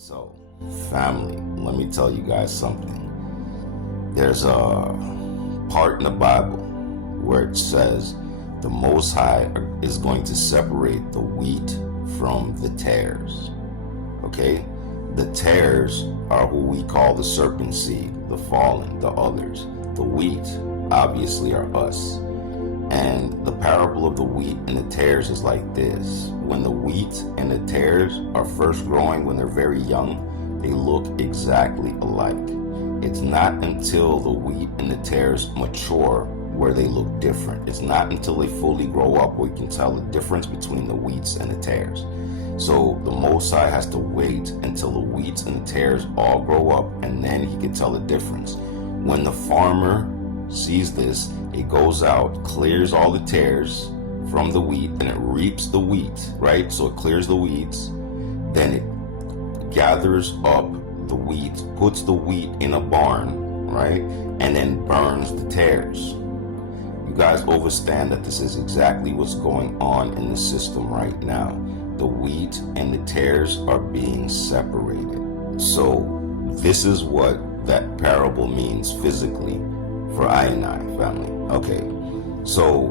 So, family, let me tell you guys something. There's a part in the Bible where it says the Most High is going to separate the wheat from the tares. Okay? The tares are who we call the serpent seed, the fallen, the others. The wheat, obviously, are us. And the parable of the wheat and the tares is like this. When the wheat and the tares are first growing, when they're very young, they look exactly alike. It's not until the wheat and the tares mature where they look different. It's not until they fully grow up where you can tell the difference between the wheats and the tares. So the Most High has to wait until the wheats and the tares all grow up, and then he can tell the difference. When the farmer sees this, he goes out, clears all the tares from the wheat, and it reaps the wheat, right? So it clears the weeds, then it gathers up the wheat, puts the wheat in a barn, right? And then burns the tares. You guys understand that this is exactly what's going on in the system right now. The wheat and the tares are being separated. So this is what that parable means physically for I and I, family. Okay, so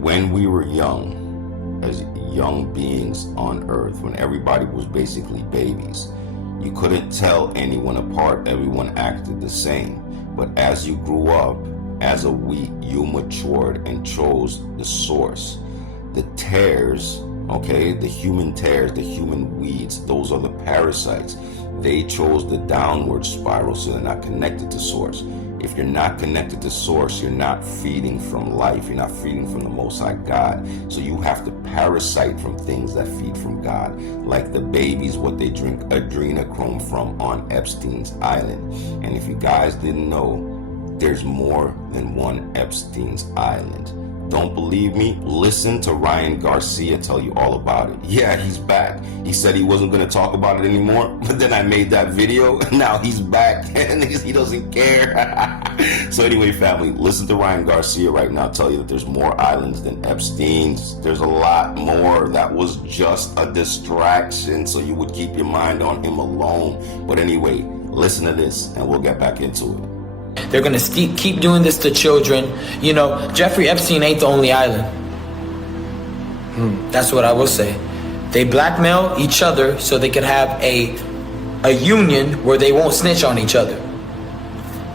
when we were young, as young beings on earth, when everybody was basically babies, you couldn't tell anyone apart. Everyone acted the same. But as you grew up, as a wheat, you matured and chose the source. The tares, okay, the human tares, the human weeds, those are the parasites. They chose the downward spiral, so they're not connected to source. If you're not connected to source, you're not feeding from life. You're not feeding from the Most High God. So you have to parasite from things that feed from God. Like the babies, what they drink adrenochrome from on Epstein's Island. And if you guys didn't know, there's more than one Epstein's Island. Don't believe me? Listen to Ryan Garcia tell you all about it. Yeah, he's back. He said he wasn't going to talk about it anymore, but then I made that video. Now he's back and he doesn't care. So anyway, family, listen to Ryan Garcia right now tell you that there's more islands than Epstein's. There's a lot more. That was just a distraction so you would keep your mind on him alone. But anyway, listen to this and we'll get back into it. They're going to keep doing this to children. You know, Jeffrey Epstein ain't the only island. That's what I will say. They blackmail each other so they can have a union where they won't snitch on each other.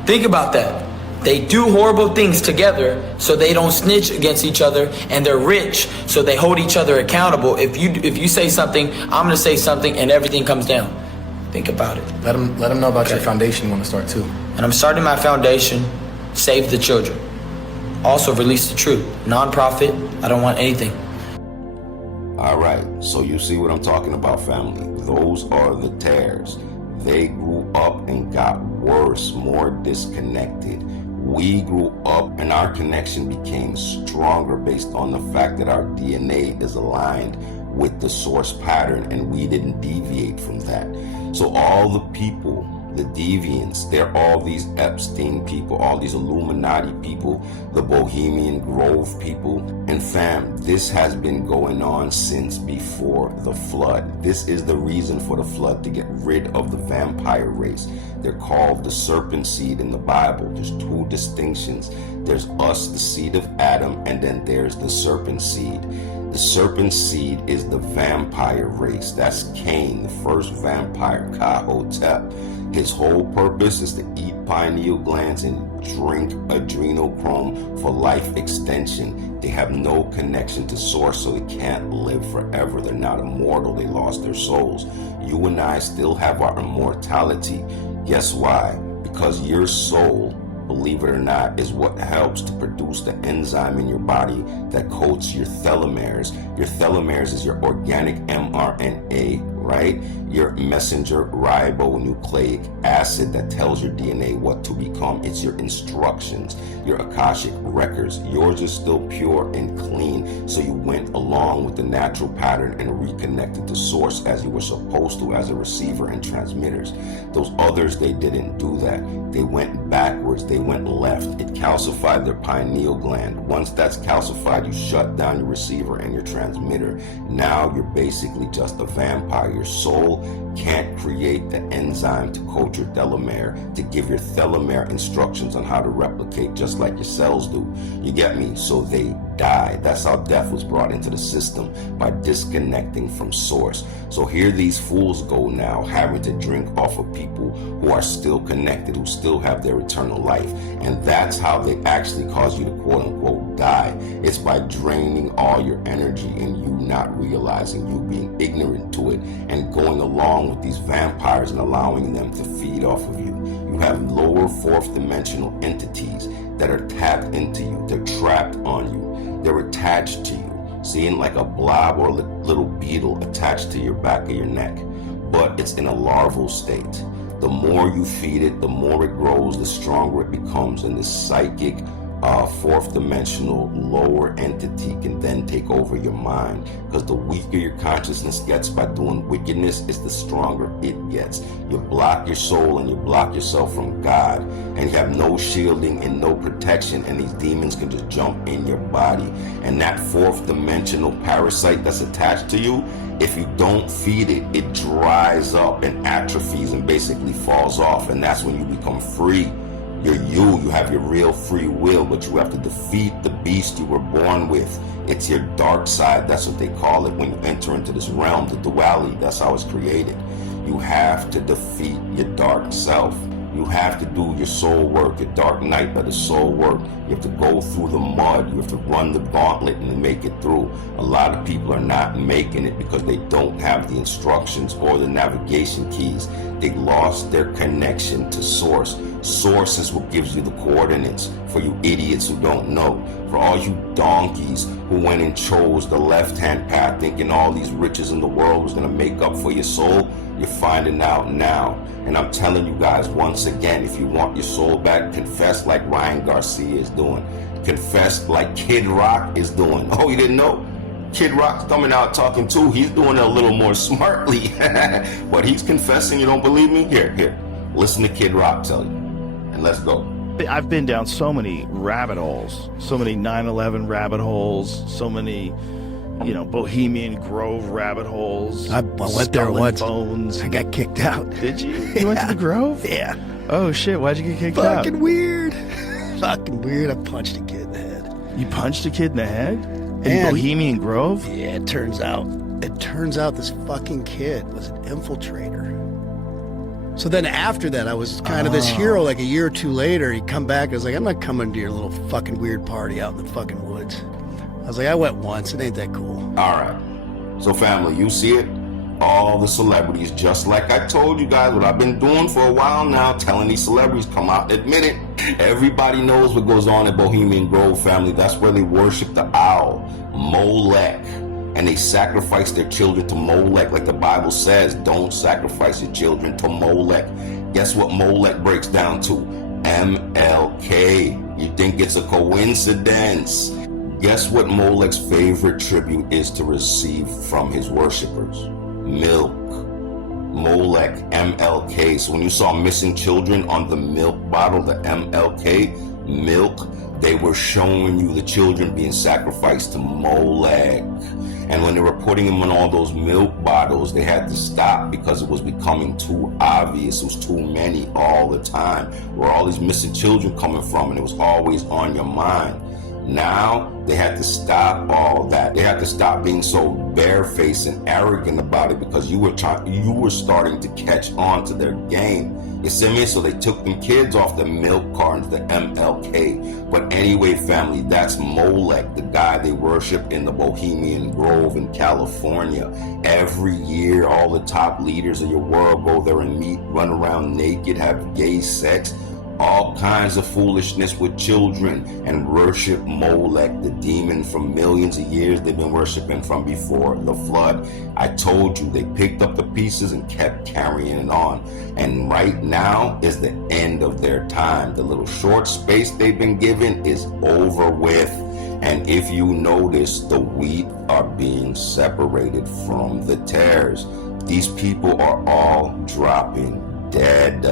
Think about that. They do horrible things together so they don't snitch against each other, and they're rich so they hold each other accountable. If you say something, I'm going to say something, and everything comes down. Think about it. Let them know about your foundation you want to start too. And I'm starting my foundation, Save the Children. Also release the truth. Non-profit, I don't want anything. All right, so you see what I'm talking about, family. Those are the tares. They grew up and got worse, more disconnected. We grew up and our connection became stronger based on the fact that our DNA is aligned with the source pattern and we didn't deviate from that. So all the people, the deviants, they're all these Epstein people, all these Illuminati people, the Bohemian Grove people. And fam, this has been going on since before the flood. This is the reason for the flood, to get rid of the vampire race. They're called the serpent seed in the Bible. There's two distinctions. There's us, the seed of Adam, and then there's the serpent seed. The serpent seed is the vampire race. That's Cain, the first vampire, Ka-Hotep. His whole purpose is to eat pineal glands and drink adrenochrome for life extension. They have no connection to source, so they can't live forever. They're not immortal. They lost their souls. You and I still have our immortality. Guess why? Because your soul, believe it or not, is what helps to produce the enzyme in your body that coats your telomeres. Your telomeres is your organic mRNA, right? Your messenger ribonucleic acid that tells your DNA what to become. It's your instructions, your Akashic records. Yours is still pure and clean, so you went along with the natural pattern and reconnected to source as you were supposed to as a receiver and transmitters. Those others, they didn't do that. They went backwards. They went left. It calcified their pineal gland. Once that's calcified, you shut down your receiver and your transmitter. Now you're basically just a vampire. your soul can't create the enzyme to coat your telomere, to give your telomere instructions on how to replicate just like your cells do. You get me? So they die. That's how death was brought into the system, by disconnecting from source. So here these fools go now, having to drink off of people who are still connected, who still have their eternal life. And that's how they actually cause you to quote unquote die. It's by draining all your energy and you not realizing, you being ignorant to it and going along with these vampires and allowing them to feed off of you. You have lower fourth dimensional entities that are tapped into you. They're trapped on you. They're attached to you. Seeing like a blob or a little beetle attached to your back of your neck. But it's in a larval state. The more you feed it, the more it grows, the stronger it becomes. And this psychic fourth dimensional lower entity can then take over your mind, because the weaker your consciousness gets by doing wickedness is the stronger it gets. You block your soul and you block yourself from God, and you have no shielding and no protection, and these demons can just jump in your body. And that fourth dimensional parasite that's attached to you, if you don't feed it, it dries up and atrophies and basically falls off, and that's when you become free. You're you have your real free will, but you have to defeat the beast you were born with. It's your dark side, that's what they call it when you enter into this realm, the duality, that's how it's created. You have to defeat your dark self. You have to do your soul work, your dark night of the soul work. You have to go through the mud. You have to run the gauntlet and make it through. A lot of people are not making it because they don't have the instructions or the navigation keys. They lost their connection to source. Source is what gives you the coordinates, for you idiots who don't know. For all you donkeys who went and chose the left-hand path thinking all these riches in the world was going to make up for your soul, you're finding out now. And I'm telling you guys once again, if you want your soul back, confess like Ryan Garcia is doing. Confess like Kid Rock is doing. Oh, you didn't know? Kid Rock's coming out talking too. He's doing it a little more smartly. But he's confessing. You don't believe me? Here. Listen to Kid Rock tell you. And let's go. I've been down so many rabbit holes, so many 9/11 rabbit holes, so many, Bohemian Grove rabbit holes. I went there once. Bones. I got kicked out. Did you? You went to the Grove? Yeah. Oh shit! Why'd you get kicked out? Fucking weird. Fucking weird. I punched a kid in the head. You punched a kid in the head? In And- Bohemian Grove? Yeah, it turns out this fucking kid was an infiltrator. So then after that, I was kind of this hero. Like a year or two later, he'd come back. I was like, I'm not coming to your little fucking weird party out in the fucking woods. I was like, I went once. It ain't that cool. All right. So family, you see it? All the celebrities, just like I told you guys, what I've been doing for a while now, telling these celebrities, come out and admit it. Everybody knows what goes on at Bohemian Grove, family. That's where they worship the owl, Molech. And they sacrifice their children to Molech, like the Bible says, don't sacrifice your children to Molech. Guess what Molech breaks down to? MLK. You think it's a coincidence? Guess what Molech's favorite tribute is to receive from his worshipers? Milk. Molech, MLK. So when you saw missing children on the milk bottle, the MLK, milk, they were showing you the children being sacrificed to Molech. And when they were putting them on all those milk bottles, they had to stop because it was becoming too obvious. It was too many all the time. Where all these missing children coming from, and it was always on your mind. Now they had to stop all that. They had to stop being so barefaced and arrogant about it, because you were starting to catch on to their game. You see me? So they took them kids off the milk cartons, the MLK. But anyway, family, that's Molech, the guy they worship in the Bohemian Grove in California. Every year, all the top leaders of your world go there and meet, run around naked, have gay sex, all kinds of foolishness with children, and worship Molech, the demon from millions of years they've been worshiping from before the flood. I told you, they picked up the pieces and kept carrying it on. And right now is the end of their time. The little short space they've been given is over with. And if you notice, the wheat are being separated from the tares. These people are all dropping dead.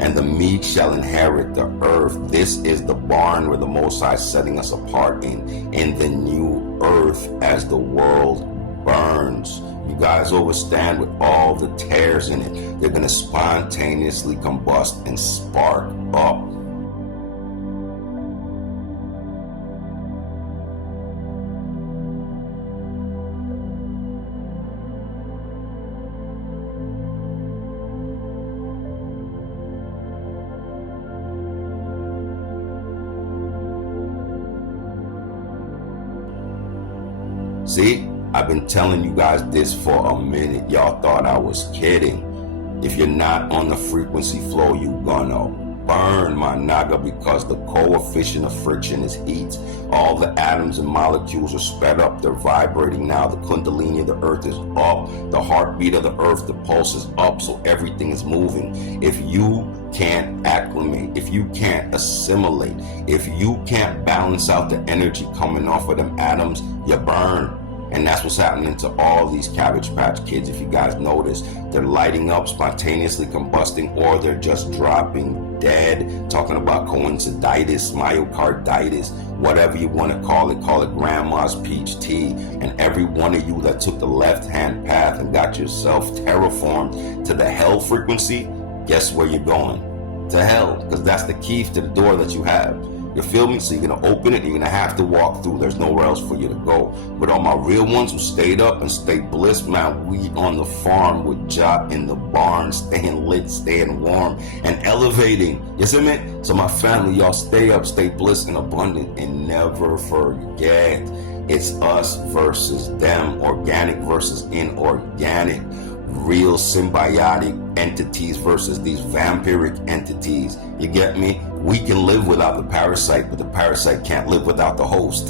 And the meek shall inherit the earth. This is the barn where the Most High is setting us apart in the new earth as the world burns. You guys overstand with all the tears in it. They're gonna spontaneously combust and spark up. See, I've been telling you guys this for a minute. Y'all thought I was kidding. If you're not on the frequency flow, you gonna burn, my naga, because the coefficient of friction is heat. All the atoms and molecules are sped up. They're vibrating now. The kundalini of the earth is up. The heartbeat of the earth, the pulse is up. So everything is moving. If you can't acclimate, if you can't assimilate, if you can't balance out the energy coming off of them atoms, you burn. And that's what's happening to all these Cabbage Patch Kids. If you guys notice, they're lighting up, spontaneously combusting, or they're just dropping dead. Talking about coinciditis, myocarditis, whatever you want to call it grandma's peach tea. And every one of you that took the left-hand path and got yourself terraformed to the hell frequency, guess where you're going? To hell, because that's the key to the door that you have. You feel me? So you're going to open it and you're going to have to walk through. There's nowhere else for you to go. But all my real ones who stayed up and stayed bliss, man, we on the farm with Jot in the barn, staying lit, staying warm, and elevating. You see me? So my family, y'all stay up, stay bliss and abundant, and never forget, it's us versus them, organic versus inorganic. Real symbiotic entities versus these vampiric entities. You get me? We can live without the parasite, but the parasite can't live without the host.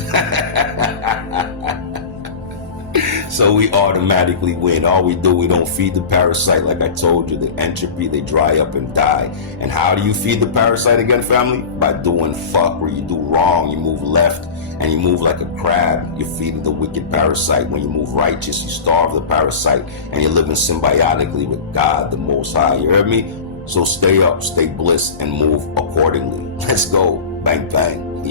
So we automatically win. All we do, we don't feed the parasite. Like I told you, the entropy, they dry up and die. And how do you feed the parasite again, family? By doing fuck, where you do wrong, you move left and you move like a crab. You're feeding the wicked parasite. When you move righteous, you starve the parasite, and you're living symbiotically with God, the Most High. You heard me? So stay up, stay bliss, and move accordingly. Let's go. Bang, bang.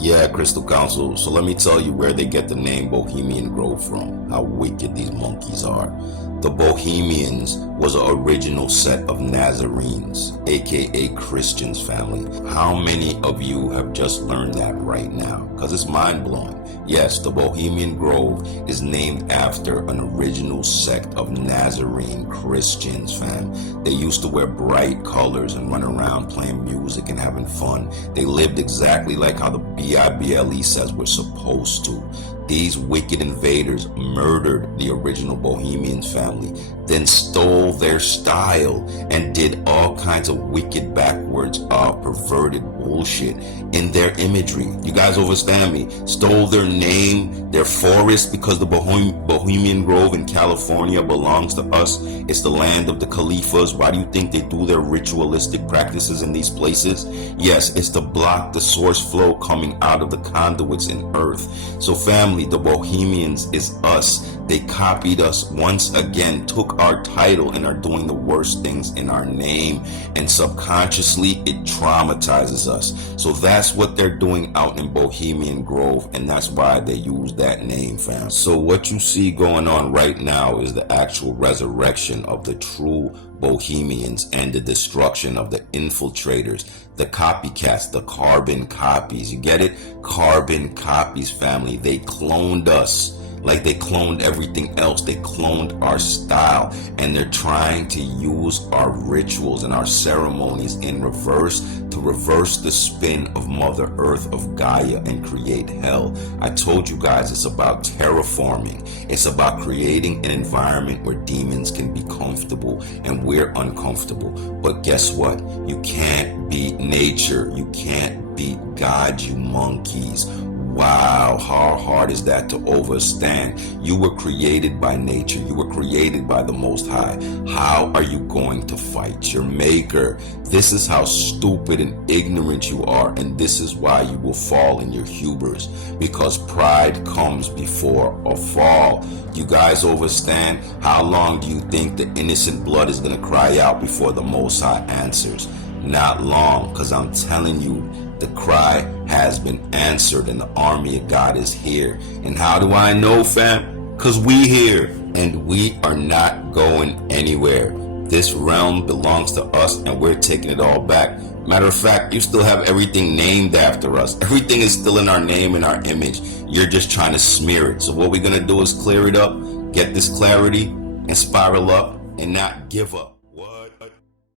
Yeah, Crystal Council. So let me tell you where they get the name Bohemian Grove from. How wicked these monkeys are. The Bohemians was an original set of Nazarenes, aka Christians, family. How many of you have just learned that right now? Because it's mind-blowing. Yes, the Bohemian Grove is named after an original sect of Nazarene Christians, fam. They used to wear bright colors and run around playing music and having fun. They lived exactly like how the Bible says we're supposed to. These wicked invaders murdered the original Bohemians family, then stole their style and did all kinds of wicked, backwards, perverted bullshit in their imagery. You guys understand me? Stole their name, their forest, because the Bohemian Grove in California belongs to us. It's the land of the Caliphs. Why do you think they do their ritualistic practices in these places? Yes, it's to block the source flow coming out of the conduits in earth. So family, the Bohemians is us. They copied us once again, took our title, and are doing the worst things in our name, and subconsciously it traumatizes us. So that's what they're doing out in Bohemian Grove, and that's why they use that name, fam. So what you see going on right now is the actual resurrection of the true Bohemians and the destruction of the infiltrators, the copycats, the carbon copies. You get it? Carbon copies, family. They cloned us like they cloned everything else. They cloned our style, and they're trying to use our rituals and our ceremonies in reverse to reverse the spin of Mother Earth, of Gaia, and create hell. I told you guys, it's about terraforming. It's about creating an environment where demons can be comfortable and we're uncomfortable. But guess what? You can't beat nature. You can't beat God, you monkeys. Wow, how hard is that to overstand? You were created by nature. You were created by the Most High. How are you going to fight your maker? This is how stupid and ignorant you are, and this is why you will fall in your hubris, because pride comes before a fall. You guys understand? How long do you think the innocent blood is going to cry out before the Most High answers? Not long, because I'm telling you, the cry has been answered and the army of God is here. And how do I know, fam? Because we here, and we are not going anywhere. This realm belongs to us, and we're taking it all back. Matter of fact, you still have everything named after us. Everything is still in our name and our image. You're just trying to smear it. So what we're going to do is clear it up, get this clarity, and spiral up, and not give up.